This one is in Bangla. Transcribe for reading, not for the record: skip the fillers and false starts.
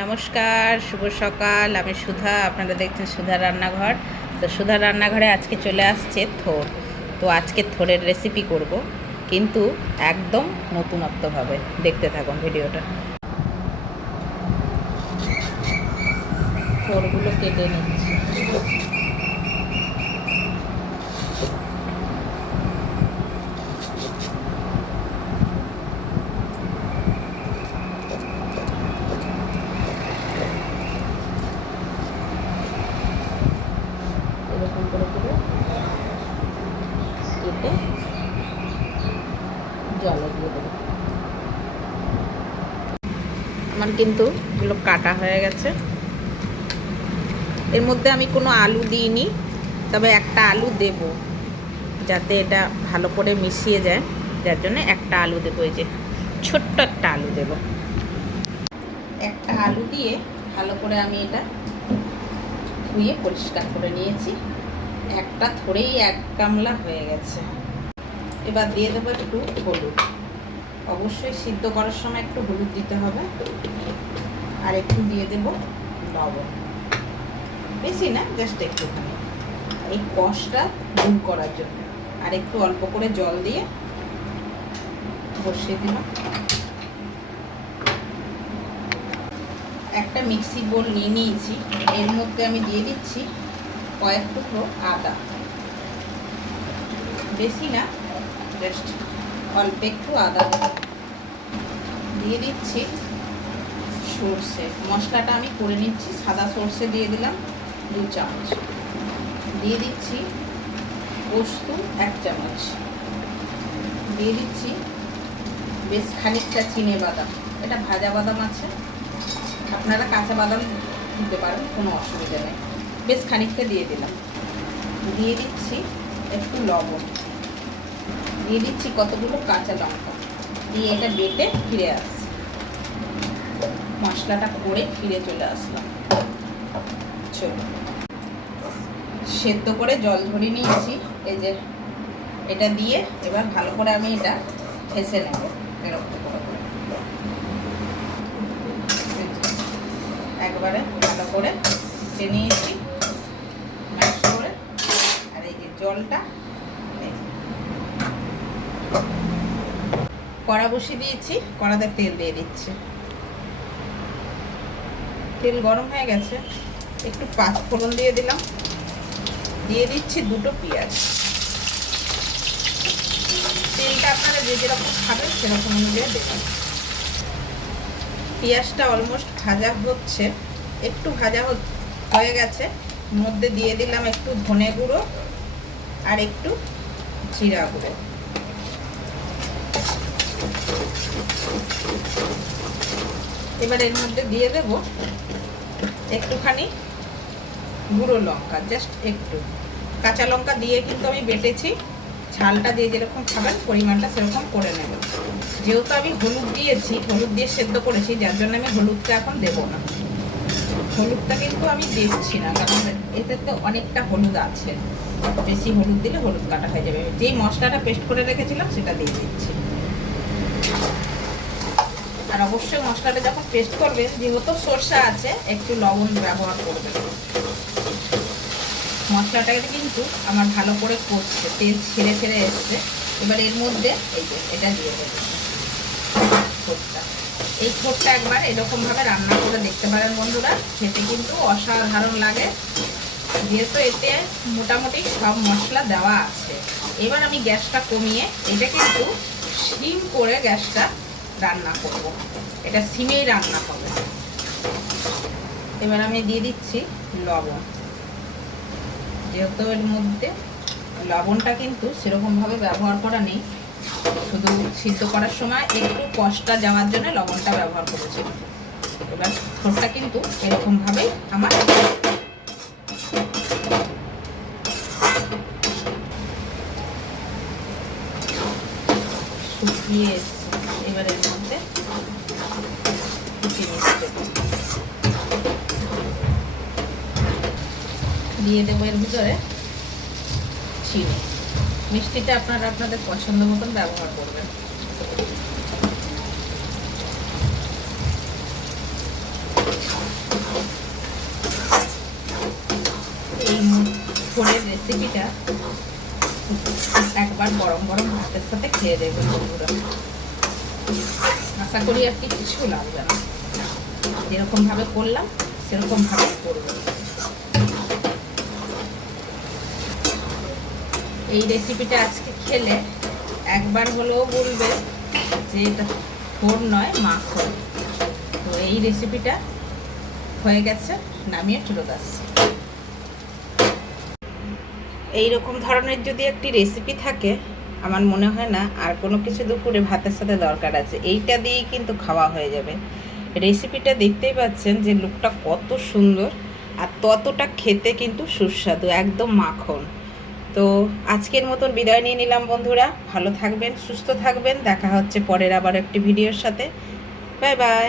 নমস্কার, শুভ সকাল। আমি সুধা, আপনারা দেখছেন সুধা রান্নাঘর। তো সুধা রান্নাঘরে আজকে চলে আসছে থোড়। তো আজকে থোড়ের রেসিপি করব, কিন্তু একদম নতুনত্বভাবে। দেখতে থাকুন ভিডিওটা। থোড়গুলো কেটে নিচ্ছি। এরকম করে করে কেটে জলে দিয়ে দেবো। আমার কিন্তু এগুলো কাটা হয়ে গেছে। এর মধ্যে আমি কোনো আলু দিইনি, তবে একটা আলু দেব যাতে এটা ভালো করে মিশিয়ে যায়, যার জন্য একটা আলু দেবো। এই যে ছোট্ট একটা আলু দেব। একটা আলু দিয়ে ভালো করে আমি এটা ধুয়ে পরিষ্কার করে নিয়েছি। একটা থোড়েই 1 গামলা হয়ে গেছে। এবার দিয়ে দেবো একটু হলুদ। অবশ্যই সিদ্ধ করার সময় একটু হলুদ দিতে হবে। আর একটু দিয়ে দেব লবণ, বেশি না, জাস্ট একটুখানি, এই কষটা দূর করার জন্য। আর একটু অল্প করে জল দিয়ে বসিয়ে দিলাম। একটা মিক্সি বোল নিয়ে নিয়েছি, এর মধ্যে আমি দিয়ে দিচ্ছি কয়েক টুকরো আদা, বেশি না, জাস্ট অল্প একটু আদা দিয়ে দিচ্ছি। সর্ষে মশলাটা আমি করে নিচ্ছি। সাদা সর্ষে দিয়ে দিলাম 2 চামচ, দিয়ে দিচ্ছি পোস্ত 1 চামচ, দিয়ে দিচ্ছি বেশ খানিকটা চিনে বাদাম। এটা ভাজা বাদাম আছে, আপনারা কাঁচা বাদাম দিতে পারেন, কোনো অসুবিধা নেই। বেশ খানিকটা দিয়ে দিলাম। দিয়ে দিচ্ছি একটু লবণ, দিয়ে দিচ্ছি কতগুলো কাঁচা লঙ্কা, দিয়ে এটা বেটে ফিরে আসছি। মশলাটা করে ফিরে চলে আসলাম। চলো, সেদ্ধ করে জল ঝরিয়ে নিয়েছি। এই যে এটা দিয়ে এবার ভালো করে আমি এটা ফেসে নেব। এরকম একবারে ভালো করে ফেসে নিয়েছি, ম্যাশ করে। আর এই যে জলটা, কড়া বসিয়ে দিয়েছি, কড়াতে তেল দিয়ে দিচ্ছি। তেল গরম হয়ে গেছে, একটু 5 ফোড়ন দিয়ে দিলাম, দিয়ে দিচ্ছি 2টো পেঁয়াজ। তেলটা আপনারা যে যেরকম খাবেন সেরকম অনুযায়ী দেবেন। পেঁয়াজটা অলমোস্ট ভাজা হচ্ছে, একটু ভাজা হয়ে গেছে। মধ্যে দিয়ে দিলাম একটু ধনে গুঁড়ো আর একটু জিরা গুঁড়ো। এবার এর মধ্যে দিয়ে দেব একটুখানি গুঁড়ো লঙ্কা, জাস্ট একটু। কাঁচা লঙ্কা দিয়ে কিন্তু আমি বেটেছি। ঝালটা দিয়ে যেরকম খাবেন পরিমাণটা সেরকম করে নেব। যেহেতু আমি হলুদ দিয়েছি, হলুদ দিয়ে সেদ্ধ করেছি, যার জন্য আমি হলুদটা এখন দেব না। হলুদটা কিন্তু আমি দিচ্ছি না, কারণ এতে তো অনেকটা হলুদ আছে। বেশি হলুদ দিলে হলুদ কাটা হয়ে যাবে। যেই মশলাটা পেস্ট করে রেখেছিলাম সেটা দিয়ে দিচ্ছি। আর অবশ্যই মশলাটা যখন পেস্ট করবেন, যেহেতু সরষা আছে, একটু লবণ ব্যবহার করবেন। মশলাটাকে কিন্তু আমার ভালো করে কষছে, তেল ছেড়ে ছেড়ে এসছে। এবার এর মধ্যে এই যে এটা দিয়ে দেবো থোড়টা। এই থোড়টা একবার এরকমভাবে রান্না করে দেখতে পারেন বন্ধুরা, খেতে কিন্তু অসাধারণ লাগে। যেহেতু এতে মোটামুটি সব মশলা দেওয়া আছে। এবার আমি গ্যাসটা কমিয়ে এটা কিন্তু সিম করে গ্যাসটা রান্না করব। এটা সিমেই রান্না হবে। এবার আমি দিয়ে দিচ্ছি লবণ। যেহেতু এর মধ্যে লবণটা কিন্তু সেরকমভাবে ব্যবহার করা নেই, শুধু সিদ্ধ করার সময় একটু কষটা যাওয়ার জন্য লবণটা ব্যবহার করেছি। এবার থোড়টা কিন্তু এরকমভাবেই আমার শুকিয়ে এসছে। এবার এর মধ্যে দিয়ে দেবো এর ভিতরে চিনি। মিষ্টিটা আপনারা আপনাদের পছন্দ মতন ব্যবহার করবেন। এই ফোড়ের রেসিপিটা একবার গরম গরম ভাতের সাথে খেয়ে দেখবেন বন্ধুরা, আশা করি আর কিছু লাগবে না। যেরকম ভাবে করলাম সেরকম ভাবে করব। এই রেসিপিটা আজকে খেলে একবার হলেও বলবে যে এটা ফোড় নয় মাখন। তো এই রেসিপিটা হয়ে গেছে, নামিয়ে চলে যাচ্ছে। এইরকম ধরনের যদি একটি রেসিপি থাকে, আমার মনে হয় না আর কোনো কিছু দুপুরে ভাতের সাথে দরকার আছে, এইটা দিয়েই কিন্তু খাওয়া হয়ে যাবে। রেসিপিটা দেখতেই পাচ্ছেন যে লুকটা কত সুন্দর, আর ততটা খেতে কিন্তু সুস্বাদু, একদম মাখন। তো আজকের মতন বিদায় নিয়ে নিলাম বন্ধুরা, ভালো থাকবেন, সুস্থ থাকবেন, দেখা হচ্ছে পরের আবার একটি ভিডিওর সাথে। Bye bye.